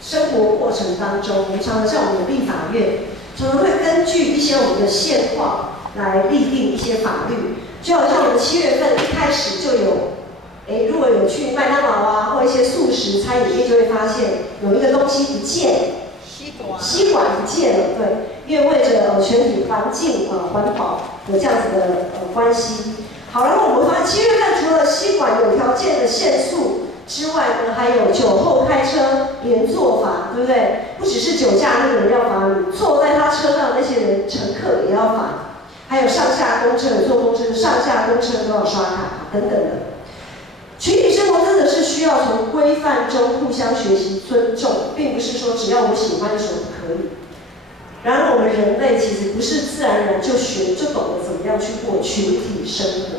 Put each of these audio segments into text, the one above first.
生活过程当中，我们常常像我们的立法院，常常会根据一些我们的现况来立定一些法律。就好像我们7月份一开始就有，如果有去麦当劳啊，或一些素食餐饮业，就会发现有一个东西不见，吸管不见了，对，因为为着全体环境环保的这样子的关系。好，然后我们发现7月份除了吸管有条件的限速之外呢，还有酒后开车连坐罚，对不对？不只是酒驾那个人要罚你，坐在他车上的那些人乘客也要罚。还有上下公车，坐公车上下公车都要刷卡等等的。群体生活真的是需要从规范中互相学习尊重，并不是说只要我喜欢的时候可以。然而我们人类其实不是自然而然就懂得怎么样去过群体生活。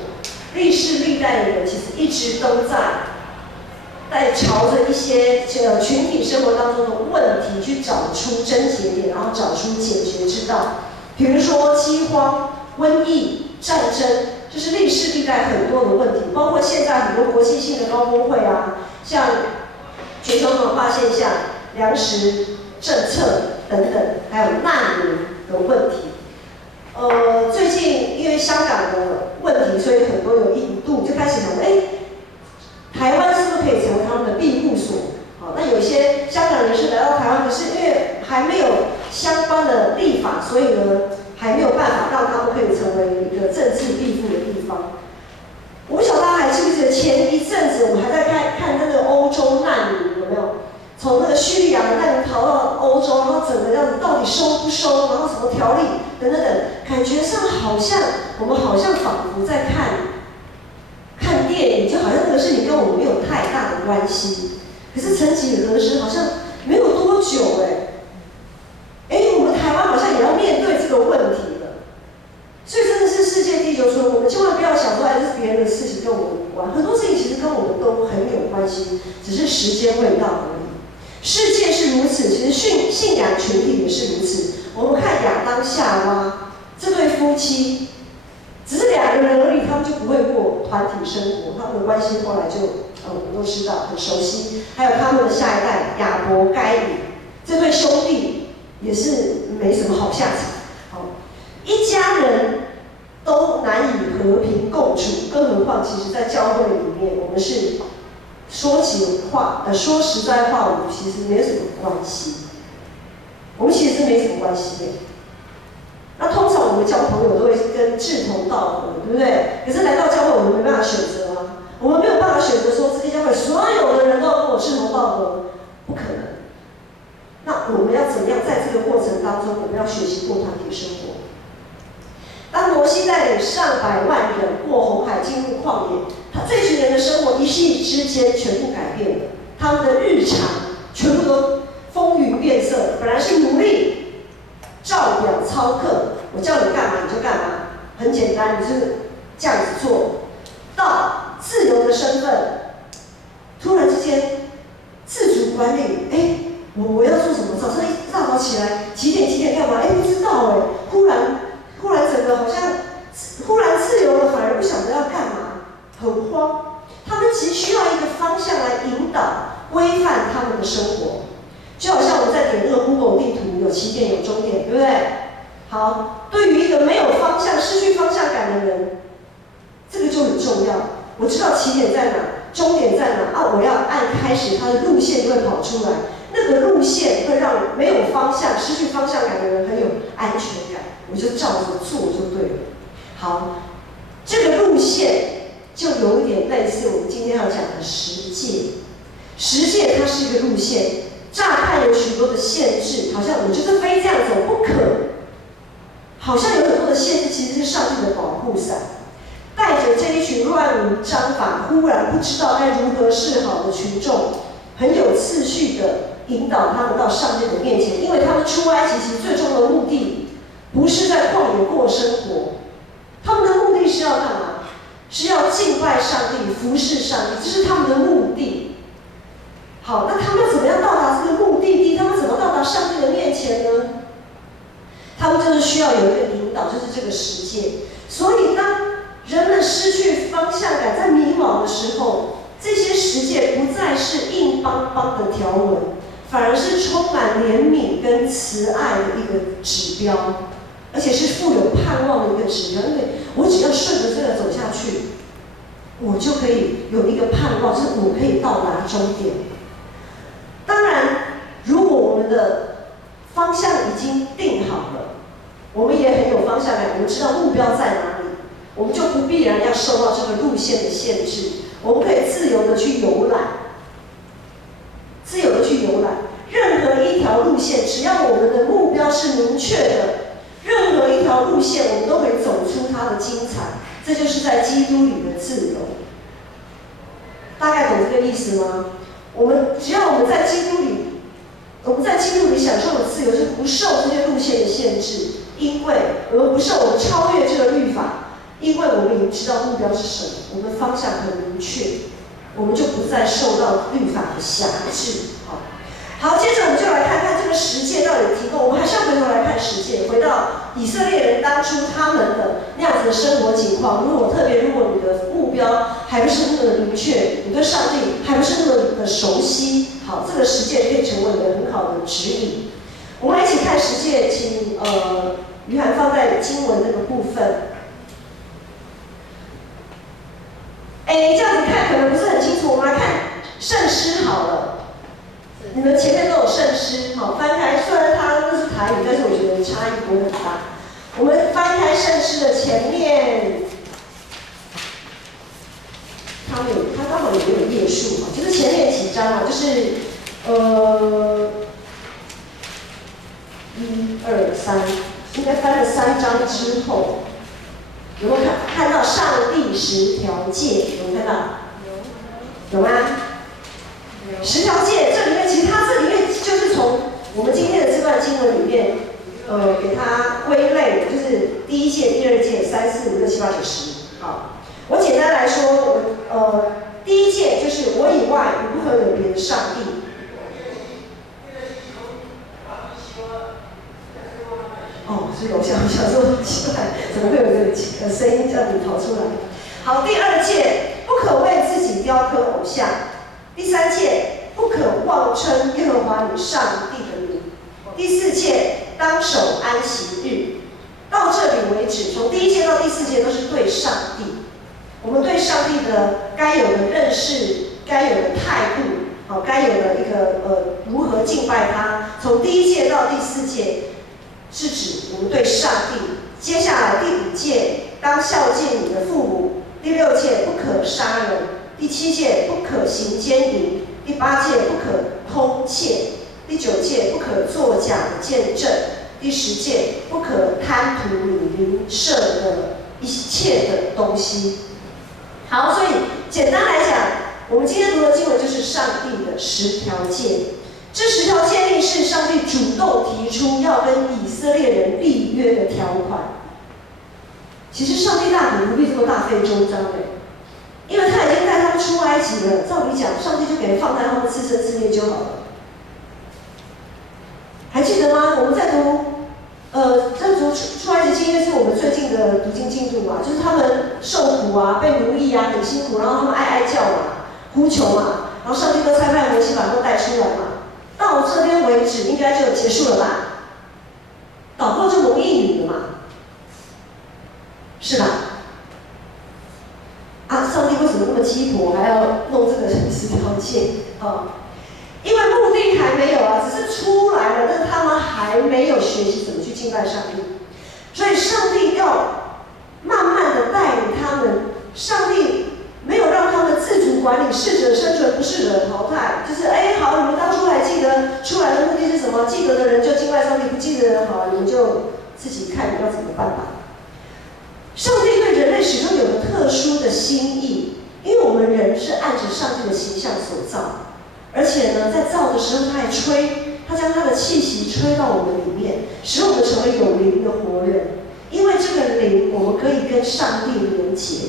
历世历代的人其实一直都在朝着一些群体生活当中的问题去找出症结点，然后找出解决之道。比如说饥荒、瘟疫、战争，这是历世历代很多的问题，包括现在很多国际性的高峰会啊，像全球暖化现象、粮食政策等等，还有难民的问题。最近因为香港的问题，所以很多有一度就开始想，台湾是不是可以成为他们的庇护所？好，那有些香港人士来到台湾，可是因为还没有相关的立法，所以呢，还没有办法让他们可以成为一个政治庇护的地方。我不晓得大家还记不记得前一阵子我们还在看那个欧洲难民有没有？从那个叙利亚的难民逃到欧洲，然后整个这样子到底收不收，然后什么条例等等等，感觉上我们好像仿佛在看电影，就好像那个事情跟我们没有太大的关系。可是曾几何时，好像没有多久我们台湾好像也要面对这个问题了。所以真的是世界地球村，我们千万不要想说这是别人的事情跟我们无关，很多事情其实跟我们都很有关系，只是时间未到而已。世界是如此，其实信仰群体也是如此。我们看亚当夏娃这对夫妻，只是2个人而已，他们就不会过团体生活，他们的关系后来就我们都知道很熟悉。还有他们的下一代亚伯、该隐这对兄弟也是没什么好下场。一家人都难以和平共处，更何况其实在教会里面，我们是说实在话，我们其实没有什么关系。我们其实是没什么关系的。那通常我们交朋友都会跟志同道合，对不对？可是来到教会，我们没办法选择啊，我们没有办法选择说这个教会所有的人都要跟我志同道合，不可能。那我们要怎么样在这个过程当中，我们要学习过团体生活？当摩西带领上百万人过红海进入旷野，这群人的生活一夕之间全部改变了，他们的日常全部都风云变色。本来是奴隶，照表操课，我叫你干嘛你就干嘛，很简单，你就是这样子做。到自由的身份，突然之间自主管理，我要做什么？早上一大早起来，几点干嘛？不知道忽然整个好像忽然自由了，反而不晓得要干嘛，很慌。他们其实需要一个方向来引导、规范他们的生活，就好像我们在点那个 Google 地图，有起点有终点，对不对？好，对于一个没有方向、失去方向感的人，这个就很重要。我知道起点在哪，终点在哪我要按开始，它的路线就会跑出来。那个路线会让没有方向、失去方向感的人很有安全感，我就照着做就对了。好，这个路线就有一点类似我们今天要讲的十诫。十诫它是一个路线，乍看有许多的限制，好像我就是非这样走不可，好像有很多的限制，其实是上帝的保护伞。带着这一群乱无章法、忽然不知道该如何是好的群众，很有次序的引导他们到上帝的面前，因为他们出埃及其实最终的目的不是在旷野过生活，他们的目的是要干嘛？是要敬拜上帝、服侍上帝，这是他们的目的。好，那他们怎么样到达这个目的地？他们怎么到达上帝的面前呢？他们就是需要有一个引导，就是这个十诫。所以当人们失去方向感，在迷惘的时候，这些十诫不再是硬邦邦的条文，反而是充满怜悯跟慈爱的一个指标，而且是富有盼望的一个指标。因为我只要顺着这个走下去，我就可以有一个盼望，就是我可以到达终点。当然，如果我们的方向已经定好了，我们也很有方向感，我们知道目标在哪里，我们就不必然要受到这个路线的限制，我们可以自由的去游览，自由的去游览。任何一条路线，只要我们的目标是明确的，任何一条路线我们都可以走出它的精彩。这就是在基督里的自由。大概懂这个意思吗？只要我们在基督里，我们在基督里享受的自由是不受这些路线的限制，因为我们不受我们超越这个律法，因为我们已经知道目标是什么，我们方向很明确，我们就不再受到律法的辖制。好，接着我们就来看看这个十诫到底提供。我们还是要回头来看十诫，回到以色列人当初他们的那样子的生活情况。如果你的目标还不是那么的明确，你对上帝还不是那么的熟悉，好，这个十诫可以成为你的很好的指引。我们来一起看十诫，请于涵放在经文那个部分。这样子看可能不是很清楚，我们来看圣诗好了。你们前面都有圣诗，好，翻开，虽然它都是台语，但是我觉得差异不会很大。我们翻开圣诗的前面，它刚好也没有页数，就是前面几章啊，就是1、2、3，应该翻了3章之后，有没有看到上帝10条诫？有没有看到？有吗？10条诫，这里面其实它这里面就是从我们今天的这段经文里面，给它归类，就是第1诫、第2诫、3、4、5、6、7、8、9、10。好，我简单来说，第1诫就是我以外你不可有别的上帝。所以我想说奇怪，怎么会有一个声音这样子跑出来？好，第2诫不可为自己雕刻偶像。第3诫不可妄称耶和华你上帝的名。第4诫当守安息日。到这里为止，从第1诫到第4诫都是对上帝，我们对上帝的该有的认识、该有的态度，该有的一个如何敬拜他。从第1诫到第4诫是指我们对上帝。接下来第5诫当孝敬你的父母。第6诫不可杀人。第7诫不可行奸淫。第8诫不可偷窃。第9诫不可作假的见证。第10诫不可贪图你邻舍的一切的东西。好，所以简单来讲，我们今天读的经文就是上帝的10条诫。这10条诫命是上帝主动提出要跟以色列人立约的条款。其实上帝大可不必这么大费周章因为他已经带他们出埃及了。照理讲，上帝就给放在他们自生自灭就好了。还记得吗？我们在读出埃及记，因为是我们最近的读经进度嘛，就是他们受苦啊，被奴役啊，很辛苦，然后他们哀叫嘛，呼求嘛，然后上帝都差派摩西把他们带出来嘛。到这边为止，应该就结束了吧？祷告就蒙应允了嘛，是吧？上帝为什么那么鸡婆，还要弄这个10条诫？因为目的还没有只是出来了，但是他们还没有学习怎么去敬拜上帝，所以上帝要慢慢的带领他们。上帝没有让他们自主管理，适者生存，不适者淘汰。就是好，你们当初还记得出来的目的是什么？记得的人就敬拜上帝，不记得的人好，你们就自己看你要怎么办吧。上帝对人类始终有个特殊的心意，因为我们人是按着上帝的形象所造，而且呢，在造的时候他还他将他的气息吹到我们里面，使我们成为有灵的活人。因为这个灵，我们可以跟上帝连结。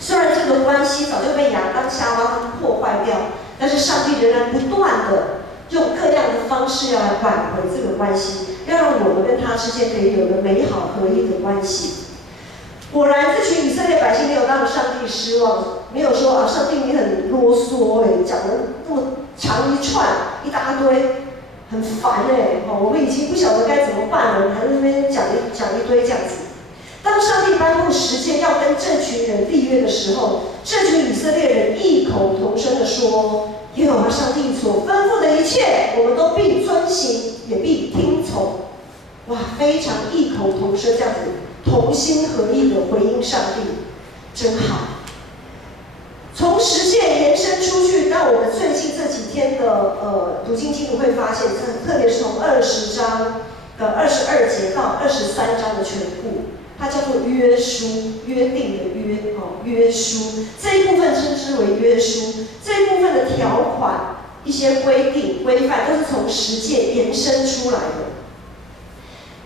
虽然这个关系早就被亚当夏娃破坏掉，但是上帝仍然不断的用各样的方式要来挽回这个关系，要让我们跟他之间可以有个美好合一的关系。果然，这群以色列百姓没有让上帝失望，没有说上帝你很啰嗦讲了那么长一串，一大堆，很烦哎，我们已经不晓得该怎么办了，还在那边讲一堆这样子。当上帝颁布十诫要跟这群人立约的时候，这群以色列人异口同声地说：耶和华上帝所吩咐的一切，我们都必遵行，也必听从。哇，非常异口同声这样子，同心合意的回应上帝，真好。从十诫延伸出去，到我们最近这几天的读经经文会发现，特别是从20章的22节到23章的全部，它叫做约书，约定的约约书，这一部分称之为约书，这一部分的条款、一些规定、规范都是从十诫延伸出来的。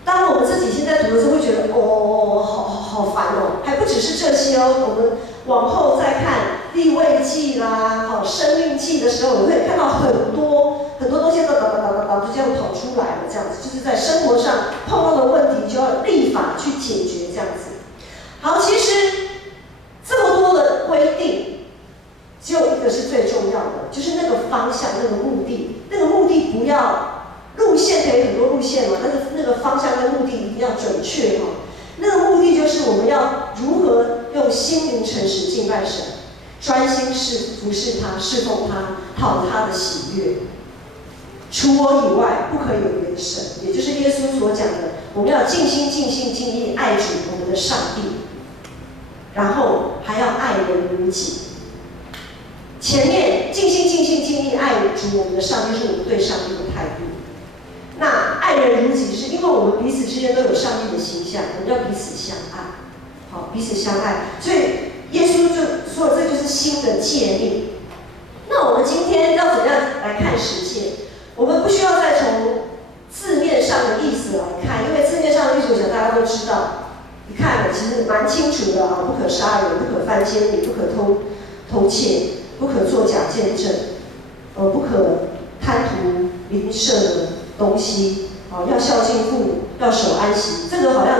当我们这几天在读的时候，会觉得好烦哦，还不只是这些哦。我们往后再看利未记啦、生命记的时候，我们会看到很多东西都就这样跑出来了，这样子就是在生活上碰到的问题，就要立法去解决这样子。好，其实这么多的规定，只有一个是最重要的，就是那个方向、那个目的，那个目的不要。路线可以很多路线嘛，但是那个方向跟目的一定要准确哈。那个目的就是我们要如何用心灵诚实敬拜神，专心服侍他、侍奉他、讨他的喜悦。除我以外，不可以有别的神，也就是耶稣所讲的，我们要尽心、尽性、尽意爱主我们的上帝，然后还要爱人如己。前面尽心、尽性、尽意爱主我们的上帝，是我们对上帝的态度。那爱人如己，是因为我们彼此之间都有上帝的形象，我们要彼此相爱，好，彼此相爱。所以耶稣就说，这就是新的诫命。那我们今天要怎么样来看十诫？我们不需要再从字面上的意思来看，因为字面上的意思，我想大家都知道，你看了其实蛮清楚的啊，不可杀人，不可犯奸淫，不可偷窃，不可作假见证，不可贪图邻舍的东西，要孝敬父母，要守安息，这个好像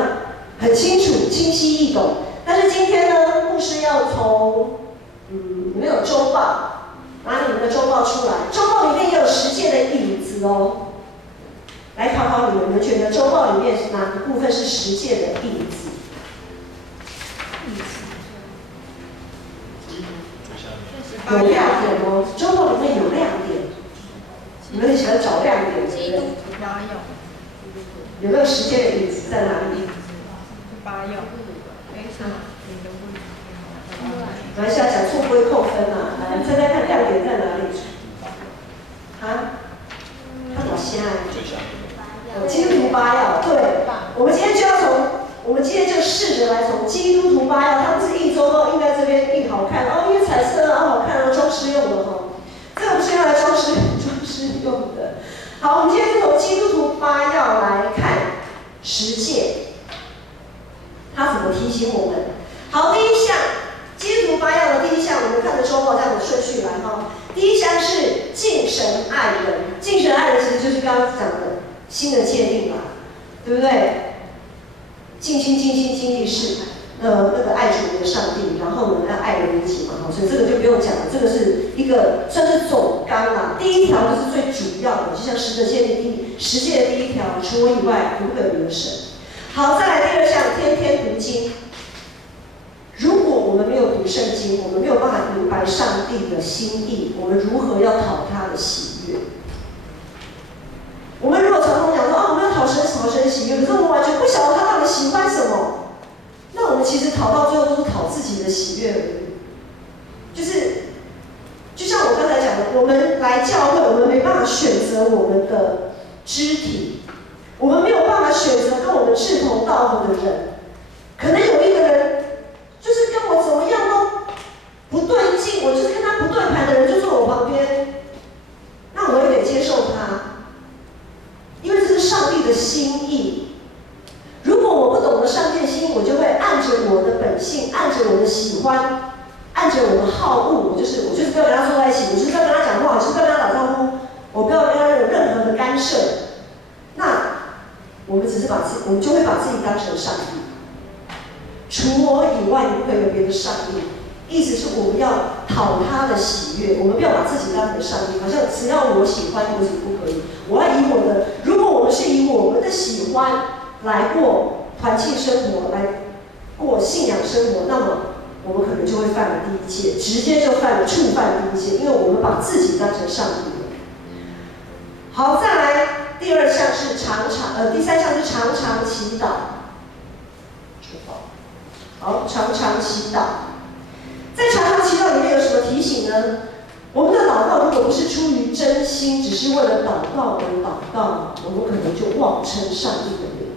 很清楚、清晰易懂。但是今天呢，牧师要从你们有周报，拿你们的周报出来，周报里面也有十诫的影子哦。来考考你们，你们觉得周报里面哪个部分是十诫的影子？有亮点哦，周报里面有亮点。你们很喜欢找亮点，对不对？有没有时间的影子在哪里？8用，没关系，讲错不会扣分啊。来，猜猜看亮点在哪里？啊？他好瞎哎！基督徒8要，对，我们今天就试着来从基督徒8要，他们是印周报印在这边印好看哦，因为彩色啊好看啊，装饰用的哈。这个不是用来装饰用的。好，我们今天就从基督徒8要来看十诫，它怎么提醒我们？好，第一项，基督徒8要的第一项，我们看着周报这样的顺序来哈。第一项是敬神爱人，敬神爱人其实就是刚刚讲的新的诫命吧，对不对？尽心、尽心、尽力是那个爱主我们的上帝，然后呢要爱人如己嘛，好，所以这个就不用讲了，这个是一个算是总纲啦。第一条就是最主要的，就像十诫的第一条，除我以外不可有别的神。好，再来第二项，天天读经。如果我们没有读圣经，我们没有办法明白上帝的心意，我们如何要讨他的喜悦？我们如果常常讲说我们要讨神的喜悦，可是我们完全不晓得他到底喜欢什么，那我们其实讨到最后都是讨自己的喜悦而已。就像我刚才讲的，我们来教会，我们没办法选择我们的肢体，我们没有办法选择跟我们志同道合的人。可能有一个人就是跟我怎么样都不对劲，我就是跟他不对盘的人就坐我旁边，那我也得接受他，因为这是上帝的心意。如果我不懂得上帝的心意，我就会按着我的本性，按着我的喜欢，按着我的好恶，我就是不要跟他坐在一起，我就是不要跟他讲话，我就是不要跟他打招呼，我不要跟他有任何的干涉。那我们我们就会把自己当成上帝。除我以外，你不可以有别的上帝。意思是我们要讨他的喜悦，我们不要把自己当成上帝，好像只要我喜欢，为什么不可以？我要以我的，如果我们是以我们的喜欢来过团契生活，来过信仰生活，那么我们可能就会犯了第一戒，直接就触犯第一戒，因为我们把自己当成上帝了。好，再来第二项是第三项是常常祈祷。好，常常祈祷。在常常祈祷里面有什么提醒呢？我们的祷告如果不是出于真心，只是为了祷告而祷告，我们可能就妄称上帝的名。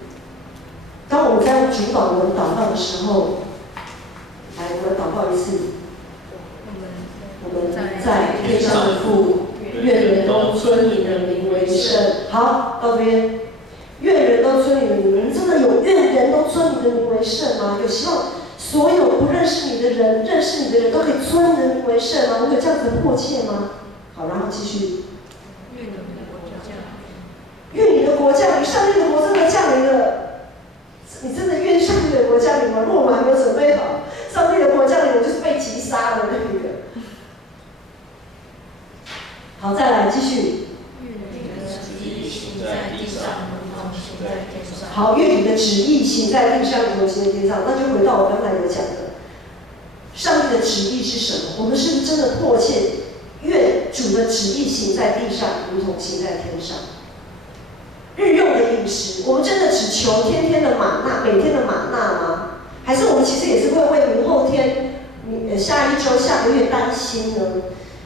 当我们在主导我们祷告的时候，来，我们祷告一次。我们在天上的父，愿人都尊你的名为圣。好，到这边，愿人都尊你的名。真的有愿人都尊你的名为圣吗？有希望所有不认识你的人、认识你的人都可以尊你的名为圣吗？我有这样子的迫切吗？好，然后继续。愿你的国降临，上帝的国真的降临了。你真的愿上帝的国降临吗？如果我们还没有准备好，上帝的国降临，我就是被击杀的那个。好，再来继续。好，愿你的旨意行在地上，如同行在天上。那就回到我刚才有讲的，上帝的旨意是什么？我们是不是真的迫切愿主的旨意行在地上，如同行在天上？日用的饮食，我们真的只求天天的玛纳，每天的玛纳吗？还是我们其实也是会为明后天、下一周、下个月担心呢？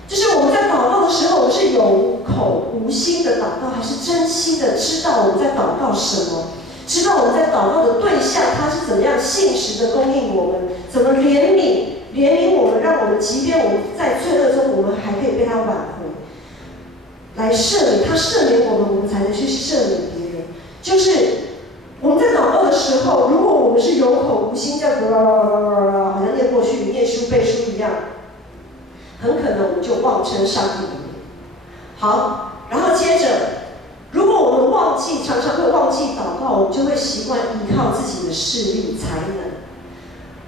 就是我们在祷告的时候，我们是有口无心的祷告，还是真心的知道我们在祷告什么？知道我们在祷告的对象他是怎么样信实的供应我们，怎么怜悯我们，让我们即便我们在罪恶中，我们还可以被他挽回，来赦免他，赦免我们，我们才能去赦免别人。就是我们在祷告的时候，如果我们是有口无心，这样好像念过去、念书背书一样，很可能我们就妄称上帝的名。好，然后接着，如果我们常常会忘记祷告，我们就会习惯依靠自己的势力才能。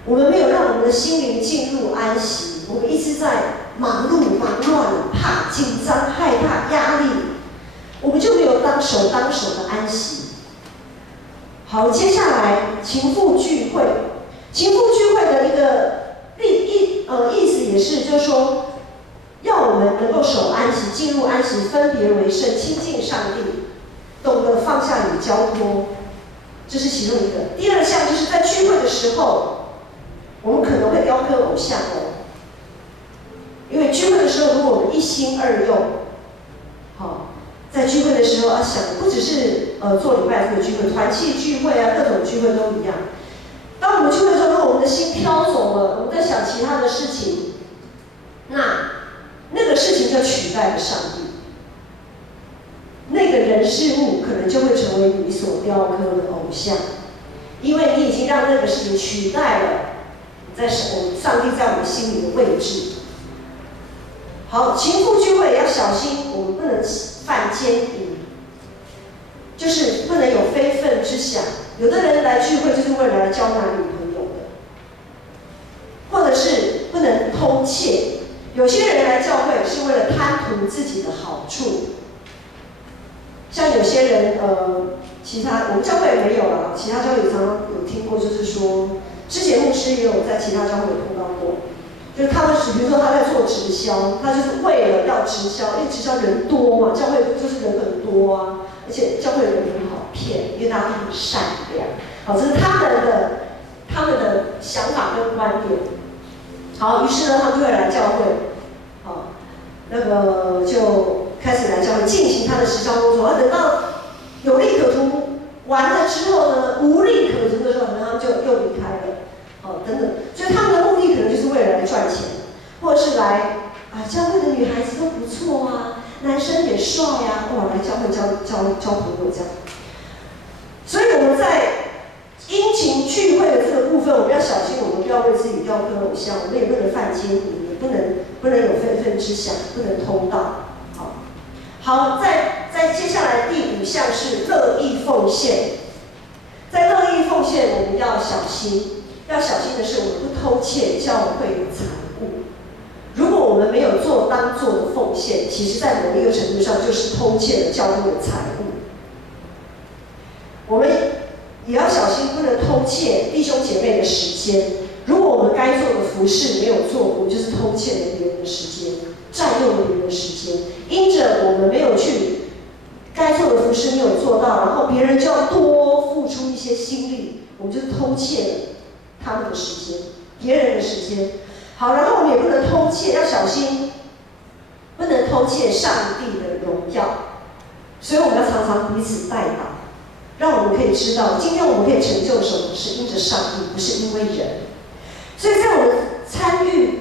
我们没有让我们的心灵进入安息，我们一直在忙碌、忙乱、怕、紧张、害怕、压力，我们就没有当手的安息。好，接下来情妇聚会，情妇聚会的一个意思也是，就是说，要我们能够守安息，进入安息，分别为圣，亲近上帝，懂得放下与交托，这是其中一个。第二项就是在聚会的时候，我们可能会雕刻偶像哦，因为聚会的时候，如果我们一心二用，好，在聚会的时候要想，不只是做礼拜这个聚会，团契聚会啊，各种聚会都一样。当我们聚会的时候，如果我们的心飘走了，我们在想其他的事情，那个事情就取代了上帝，那个人事物可能就会成为你所雕刻的偶像，因为你已经让那个事情取代了上帝在我们心里的位置。好，情妇聚会也要小心，我们不能犯奸淫，就是不能有非分之想。有的人来聚会就是为了来交男女朋友的，或者是不能偷窃。有些人来教会是为了贪图自己的好处，像有些人我们教会也没有了，其他教会常常有听过，就是说，之前牧师也有在其他教会有碰到过，就是他们比如说他在做直销，他就是为了要直销，因为直销人多嘛，教会就是人很多啊，而且教会人很好骗，因为大家都很善良。好，这是他们的想法跟观点。好，于是呢，他们就会来教会，好，就开始来教会进行他的直销工作。等到有利可图完了之后呢，无利可图的时候，可能他们就又离开了，好，等等。所以他们的目的可能就是为了来赚钱，或者是来教会的女孩子都不错啊，男生也帅啊，来教会交朋友这样。所以我们在殷勤聚会的这个部分，我们要小心，我们不要为自己雕刻偶像，我们也不能犯奸淫，也不能有非分之想，不能偷盗。好，在接下来第5项是乐意奉献。在乐意奉献，我们要小心，的是我们不偷窃教会的财物。们没有做当做的奉献，其实在某一个程度上就是偷窃了教会的财物。我们也要小心，不能偷窃弟兄姐妹的时间。如果我们该做的服事没有做，我们就是偷窃了别人的时间，占用了别人的时间。因着我们没有去该做的服事没有做到，然后别人就要多付出一些心力，我们就偷窃了他们的时间，别人的时间。好，然后我们也不能偷窃，要小心，不能偷窃上帝的荣耀。所以我们要常常彼此代祷，让我们可以知道，今天我们可以成就什么，是因着上帝，不是因为人。所以在我们参与，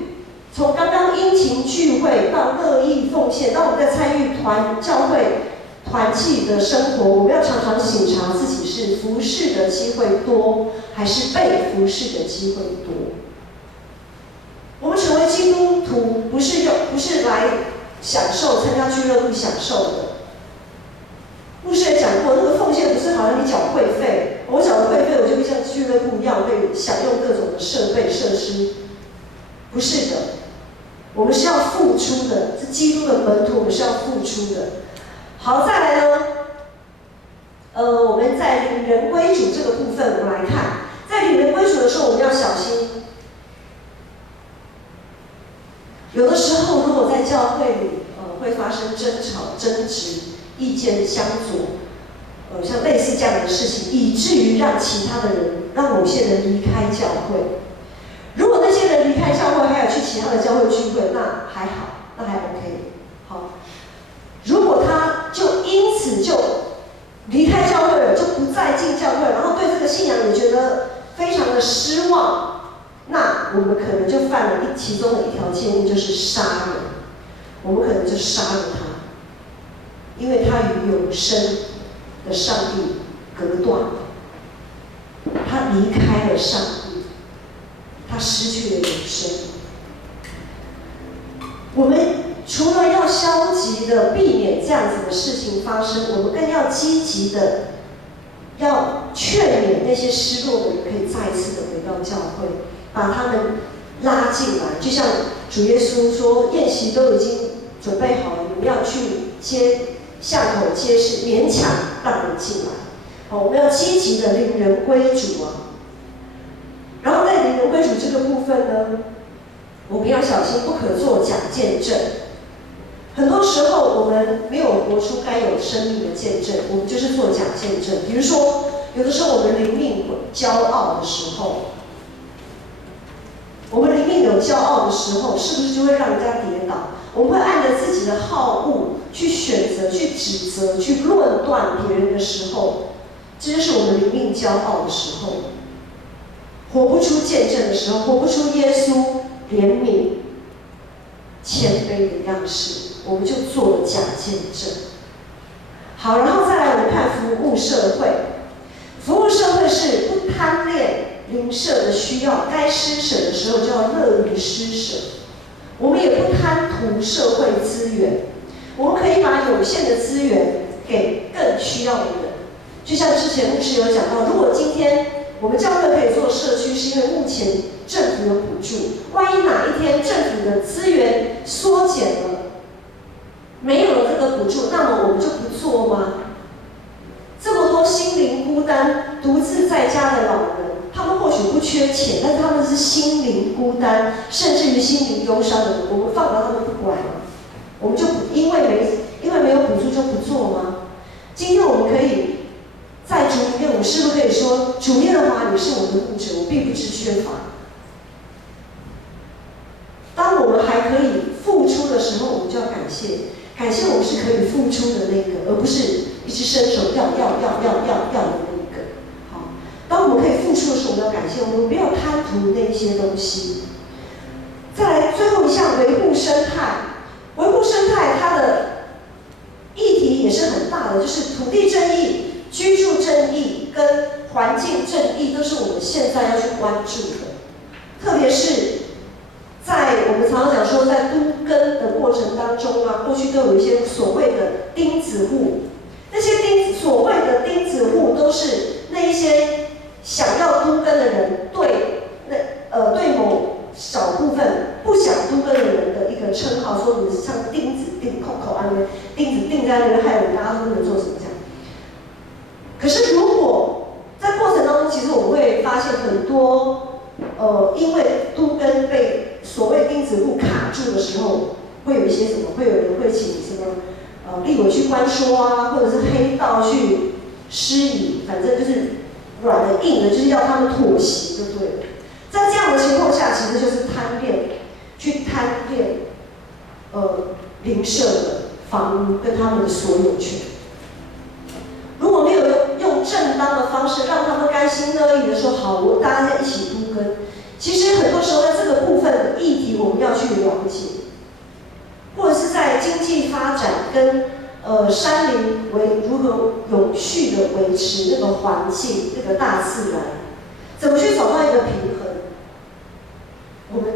从刚刚殷勤聚会到乐意奉献，当我们在参与教会团契的生活，我们要常常省察自己是服事的机会多，还是被服事的机会多。我们成为基督徒，不是来享受参加俱乐部享受的。牧师也讲过，那个奉献不是好像你缴会费，我缴了会费，我就会像俱乐部一样可以享用各种的设备设施，不是的。我们是要付出的，是基督的门徒，我们是要付出的。好，再来呢，我们在领人归主这个部分，我们来看，在领人归主的时候，我们要小心。有的时候，如果在教会里，会发生争吵、争执、意见相左，像类似这样的事情，以至于让其他的人，让某些人离开教会。如果那些人离开教会，还有去其他的教会聚会，那还好，那还 OK。好，如果他就因此就离开教会了，就不再进教会，然后对这个信仰也觉得非常的失望。那我们可能就犯了其中的一条诫命，就是杀人。我们可能就杀了他，因为他与永生的上帝隔断了，他离开了上帝，他失去了永生。我们除了要消极的避免这样子的事情发生，我们更要积极的要劝勉那些失落的人可以再一次的回到教会，把他们拉进来。就像主耶稣说，宴席都已经准备好了，你们要去巷口街市，勉强让人进来。好，我们要积极的领人归主啊。然后在领人归主这个部分呢，我们要小心，不可做假见证。很多时候我们没有活出该有生命的见证，我们就是做假见证。比如说，有的时候我们灵命骄傲的时候，我们灵命有骄傲的时候，是不是就会让人家跌倒？我们会按着自己的好恶去选择、去指责、去论断别人的时候，这就是我们灵命骄傲的时候，活不出见证的时候，活不出耶稣怜悯、谦卑的样式，我们就做了假见证。好，然后再来我们看服务社会。服务社会是不贪恋邻舍的需要，该施舍的时候就要乐于施舍。我们也不贪图社会资源，我们可以把有限的资源给更需要的人。就像之前牧师有讲到，如果今天我们教会可以做社区，是因为目前政府有补助，万一哪一天政府的资源缩减了，没有了这个补助，那么我们就不做吗？这么多心灵孤单、独自在家的老人，他们或许不缺钱，但是他们是心灵孤单，甚至于心灵忧伤的人，我们放到他们不管吗？我们就因为没有补助就不做吗？今天我们可以在主里面，我们是不是可以说，主耶和华，你是我的牧者，我并不致缺乏。当我们还可以付出的时候，我们就要感谢我们是可以付出的那个，而不是一直伸手要的那一个。好，当我们可以付出的时候，我们要感谢，我们不要贪图那些东西。再来最后一项，维护生态。维护生态，它的议题也是很大的，就是土地正义、居住正义跟环境正义，都是我们现在要去关注的。特别是在我们常常讲说，在都更的过程当中啊，过去都有一些所谓的钉子户，那些所谓的钉子户都是那一些想要都更的人对某少部分不想都更的人的一个称官说啊，或者是黑道去施以，反正就是软的硬的，就是要他们妥协就对了。在这样的情况下，其实就是去贪恋邻舍的房屋跟他们的所有权。如果没有用正当的方式让他们甘心乐意的说好，大家一起都跟。其实很多时候在这个部分的议题，我们要去了解，或者是在经济发展跟山林如何永续的维持那个环境、那个大自然，怎么去找到一个平衡？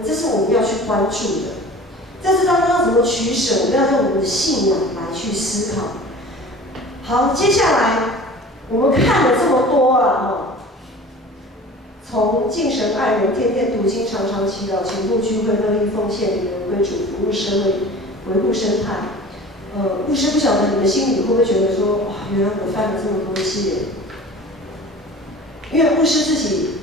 这是我们要去关注的。在这当中要怎么取舍？我们要用我们的信仰来去思考。好，接下来我们看了这么多了从敬神爱人、天天读经、常常祈祷、勤度聚会、乐意奉献、以人为主、服务社会、维护生态。牧师不晓得你们心里会不会觉得说，哇，原来我犯了这么多戒。因为牧师自己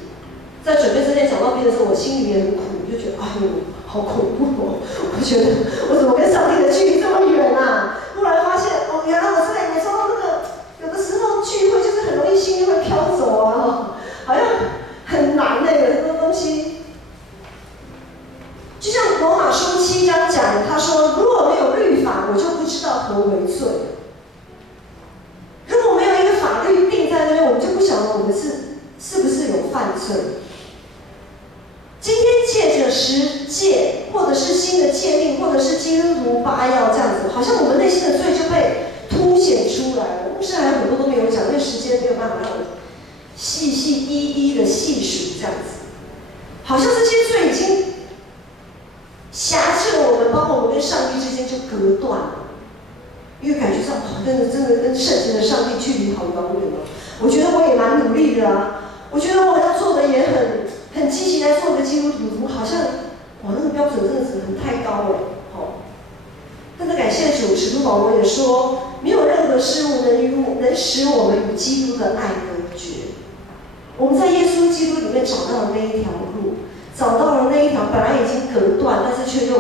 在准备这篇讲道篇的时候，我心里也很苦，就觉得哎呦，好恐怖哦！我觉得我怎么跟上帝的距离这么远啊？后来发现原来我这2年收到那个，有的时候聚会就是很容易心就会飘走啊，好像很难有很多东西。就像罗马书7章讲的，他说：“如果没有律法，我就不知道何为罪。如果没有一个法律定在那边，我们就不晓得我们是不是有犯罪。”今天借着10诫，或者是新的诫命，或者是基督徒8要这样子，好像我们内心的罪就被凸显出来了。牧师还有很多都没有讲，因为时间没有办法让我细细一一的细数这样子，好像这些罪已经辖制了我们，包括我们跟上帝之间就隔断了，因为感觉上真的跟圣洁的上帝距离好遥远哦。我觉得我也蛮努力的啊，我觉得我要做的也很积极来做一个基督徒，怎么好像那个标准真的是太高了但是感谢主，使徒保罗也说，没有任何事物能使我们与基督的爱隔绝。我们在耶稣基督里面找到了那一条路，找到了那一条本来已经隔断，但是却又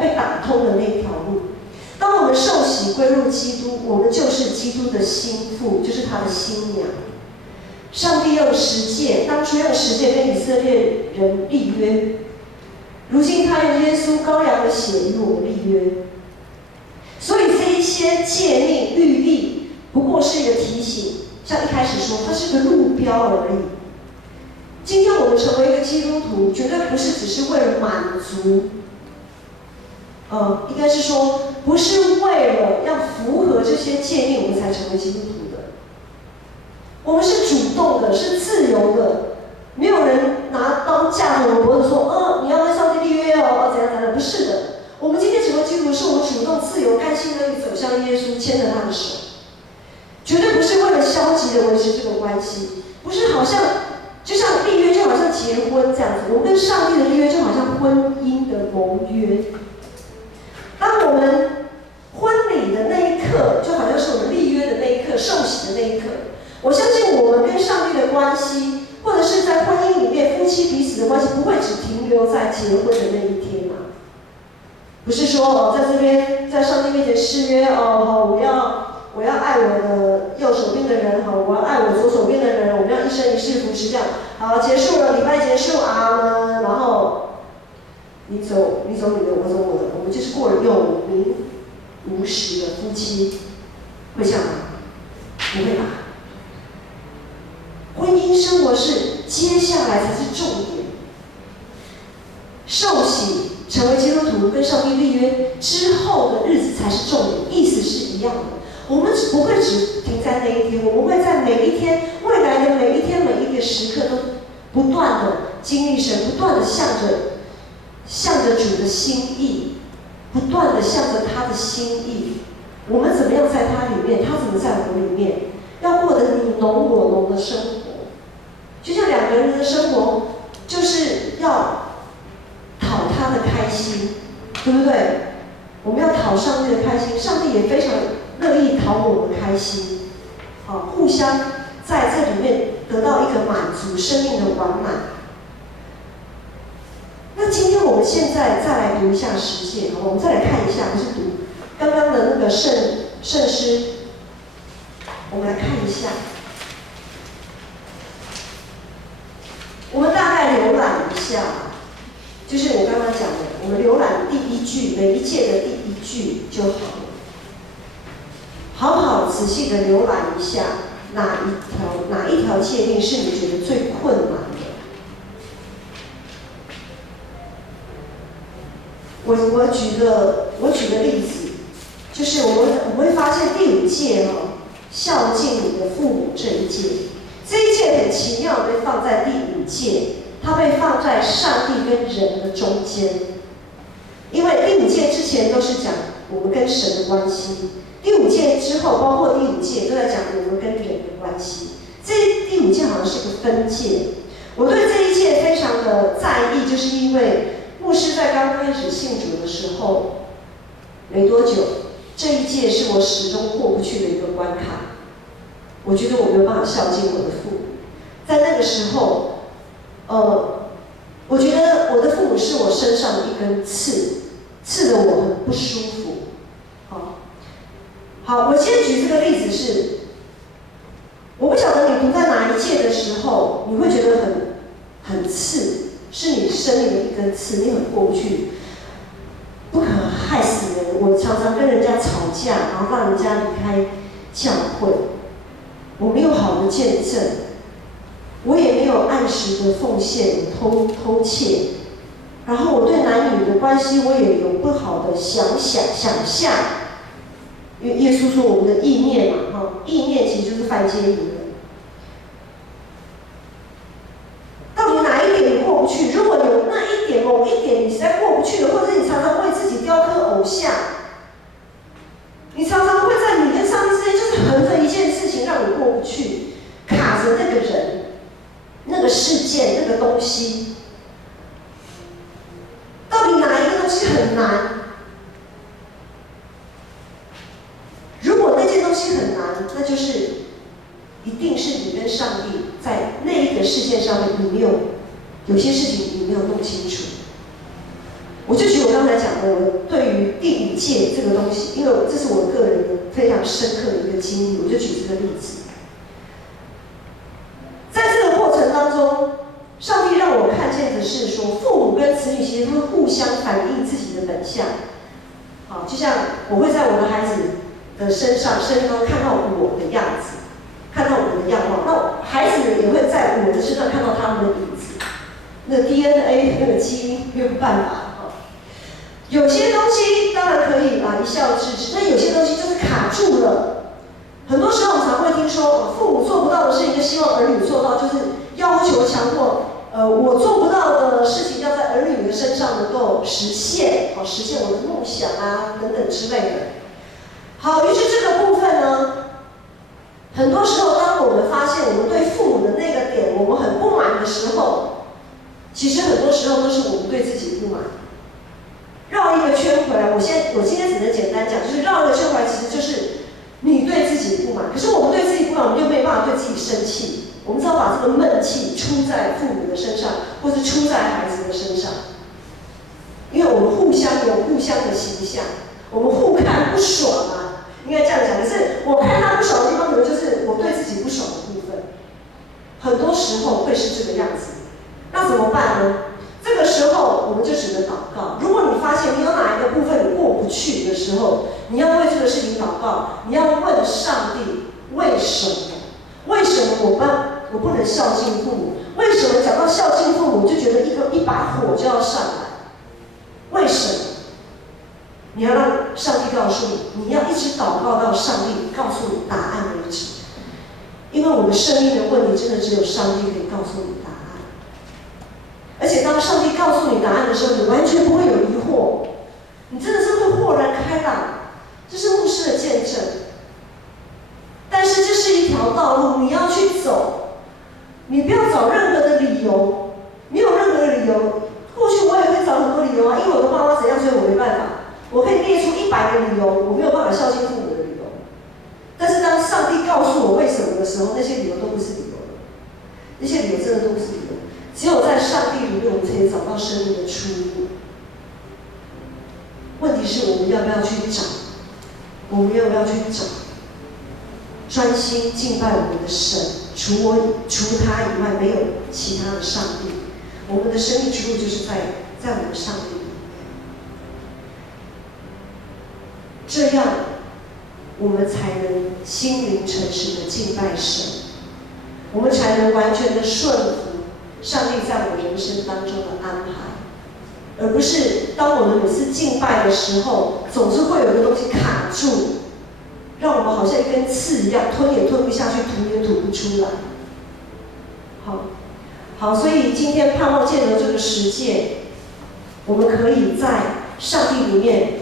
被打通的那一条路。当我们受洗归入基督，我们就是基督的心腹，就是他的新娘。上帝用10诫，当初用10诫跟以色列人立约，如今他用耶稣羔羊的血与我们立约。所以这一些诫命律例不过是一个提醒，像一开始说，它是个路标而已。今天我们成为一个基督徒，绝对不是只是为了满足，应该是说，不是为了要符合这些诫命我们才成为基督徒的。我们是主动的，是自由的，没有人拿刀架着我们脖子说，你要跟上帝立约怎样怎样，不是的。我们今天成为基督徒，是我们主动、自由、甘心乐意走向耶稣，牵着他的手，绝对不是为了消极的维持这个关系，不是好像就像立约，就好像结婚这样子。我们跟上帝的立约就好像婚姻的盟约。当我们婚礼的那一刻，就好像是我们立约的那一刻，受洗的那一刻。我相信我们跟上帝的关系，或者是在婚姻里面夫妻彼此的关系，不会只停留在结婚的那一天嘛？不是说在这边在上帝面前誓约我要爱我的右手边的人我要爱我左手边的人，我们要一生一世扶持这样。好，结束了，礼拜结束然后你走你的，我走我的，我们就是过了有名无实的夫妻，会这样吗？不会吧？婚姻生活是接下来才是重点。受洗成为基督徒，跟上帝立约之后的日子才是重点，意思是一样的。我们不会只停在那一天，我们会在每一天、未来的每一天、每一个时刻都不断的经历神，不断的向着主的心意，不断的向着他的心意。我们怎么样在他里面，他怎么在我们里面，要过得你侬我侬的生活。就像2个人的生活，就是要讨他的开心，对不对？我们要讨上帝的开心，上帝也非常乐意讨我们开心，互相在这里面得到一个满足，生命的完满。那今天我们现在再来读一下10诫，我们再来看一下，不是读，刚刚的那个圣诗，我们来看一下。我们大概浏览一下，就是我刚刚讲的，我们浏览第一句，每一届的第一句就好了。好好仔细的浏览一下，哪一条界定是你觉得最困难的？我举个例子，就是我们会发现第5届孝敬你的父母这一届很奇妙被放在第5届，它被放在上帝跟人的中间，因为第5届之前都是讲我们跟神的关系，第5届之后，包括第5届都在讲我们跟人的关系。第5届好像是个分界。我对这一届非常的在意，就是因为牧师在刚开始信主的时候没多久，这一届是我始终过不去的一个关卡。我觉得我没有办法孝敬我的父母。在那个时候，我觉得我的父母是我身上的一根刺，刺得我很不舒服。好，我先举这个例子是，我不晓得你读在哪一届的时候，你会觉得很刺，是你生命的一根刺，你很过不去，不可害死人。我常常跟人家吵架，然后让人家离开教会，我没有好的见证，我也没有按时的奉献，偷窃，然后我对男女的关系我也有不好的想象。因为耶稣说我们的意念嘛，意念其实就是犯奸淫的。到底哪一点你过不去？如果有那一点、某一点你实在过不去的，或者你常常为自己雕刻偶像，你常常会在你跟上帝之间就是横着一件事情让你过不去，卡着那个人、那个事件、那个东西，到底哪一个东西很难？那就是一定是你跟上帝在那一个事件上面，你没有些事情你没有弄清楚。我就举我刚才讲的，我对于第5届这个东西，因为这是我个人非常深刻的一个经历，我就举这个例子。在这个过程当中，上帝让我看见的是说，父母跟子女其实他们互相反映自己的本相。好，就像我会在我的孩子的身上看到我的样子，看到我的样貌，那孩子们也会在我的身上看到他们的影子。那 DNA 那个基因没有办法。有些东西当然可以一笑置之，但有些东西就是卡住了。很多时候我们常会听说，父母做不到的事情，就希望儿女做到，就是要求强迫。我做不到的事情，要在儿女的身上能够实现，实现我的梦想等等之类的。好，于是这个部分呢，很多时候当我们发现我们对父母的那个点我们很不满的时候，其实很多时候都是我们对自己不满。绕一个圈回来，我今天只能简单讲，就是绕一个圈回来，其实就是你对自己不满。可是我们对自己不满，我们又没办法对自己生气。我们只好把这个闷气出在父母的身上，或是出在孩子的身上，因为我们互相有互相的形象，我们互看不爽应该这样讲。可是我看他不爽的地方，可能就是我对自己不爽的部分。很多时候会是这个样子，那怎么办呢？这个时候我们就只能祷告。如果你发现你有哪一个部分你过不去的时候，你要为这个事情祷告，你要问上帝为什么？为什么我不能孝敬父母？为什么讲到孝敬父母就觉得一把火就要上来？为什么？你要让上帝告诉你，你要一直祷告到上帝告诉你答案为止。因为我们生命的问题，真的只有上帝可以告诉你答案。而且当上帝告诉你答案的时候，你完全不会有疑惑，你真的是会豁然开朗。这是牧师的见证。但是这是一条道路，你要去走，你不要找任何的理由，没有任何的理由。过去我也会找很多理由因为我的妈妈怎样，所以我没办法。我可以列出100个理由，我没有办法孝敬父母的理由。但是当上帝告诉我为什么的时候，那些理由都不是理由了，那些理由真的都不是理由。只有在上帝里面，我们才能找到生命的出路。问题是我们要不要去找？我们又要去找专心敬拜我们的神，除他以外没有其他的上帝。我们的生命之路就是在我们的上帝里面，这样我们才能心灵诚实的敬拜神，我们才能完全的顺服上帝在我们人生当中的安排，而不是当我们每次敬拜的时候，总是会有一个东西卡住，让我们好像一根刺一样，吞也吞不下去，吐也吐不出来。好，所以今天盼望借着这个实践，我们可以在上帝里面，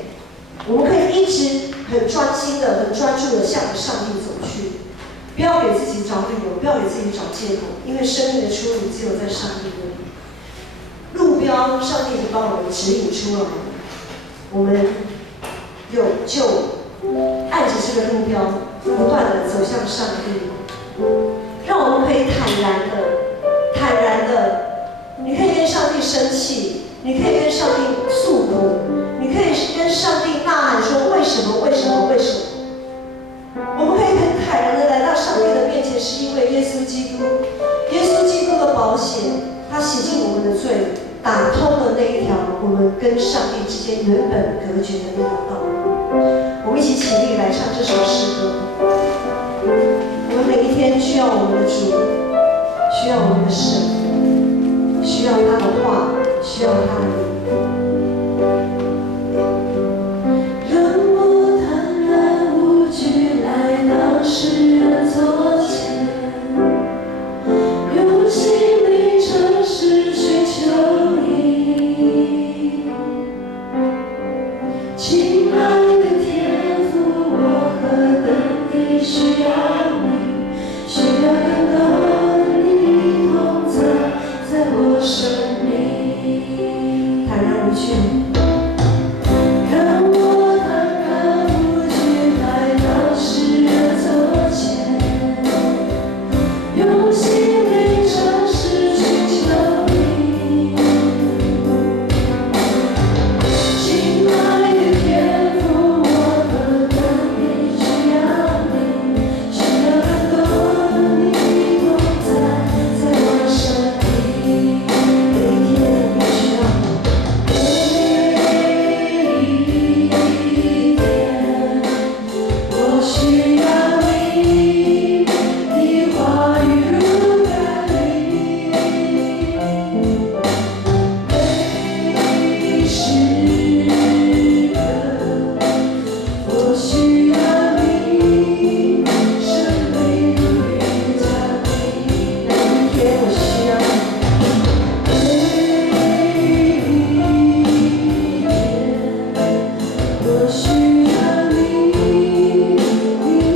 我们可以一直很专心的、很专注的向着上帝走去，不要给自己找理由，不要给自己找借口，因为生命的出路只有在上帝那里。路标，上帝已经帮我们指引出来了，我们就按着这个路标，不断的走向上帝，让我们可以坦然的，你可以跟上帝生气，你可以跟上帝诉苦，你可以跟上帝呐喊说为什么？我们可以很坦然的来到上帝的面前，是因为耶稣基督的宝血，他洗净我们的罪，打通了那一条我们跟上帝之间原本隔绝的那条道路。我们一起起立来唱这首诗歌。我们每一天需要我们的主，需要我们的神，需要他的话，需要他的灵。让我坦然无惧来到世人座前，用心灵诚实寻求你。亲爱的天父，我何等地需要你，需要更多的你同在我生命。坦然无惧。让我坦然无惧来到世人座前，用心灵诚实寻求你。亲爱的天父，我何等地需要你，需要更多的你同在我生命。每一天我需要你。我需要你，你话语如甘霖，每时刻我需要你，生命如雨降临。每一天我需要你。我需要你，你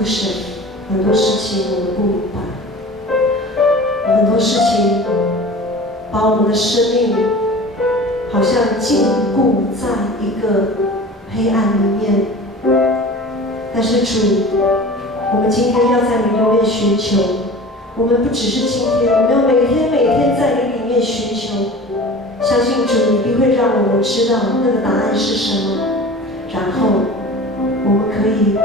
父神，很多事情我们不明白，很多事情把我们的生命好像禁锢在一个黑暗里面。但是主，我们今天要在你里面寻求，我们不只是今天，我们要每天在你里面寻求。相信主，你必会让我们知道那个答案是什么，然后我们可以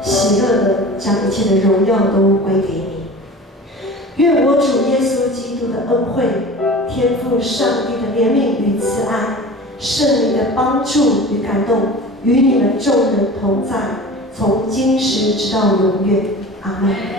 喜乐地将一切的荣耀都归给你。愿我主耶稣基督的恩惠、天父上帝的怜悯与慈爱、圣灵的帮助与感动，与你们众人同在，从今时直到永远。阿们。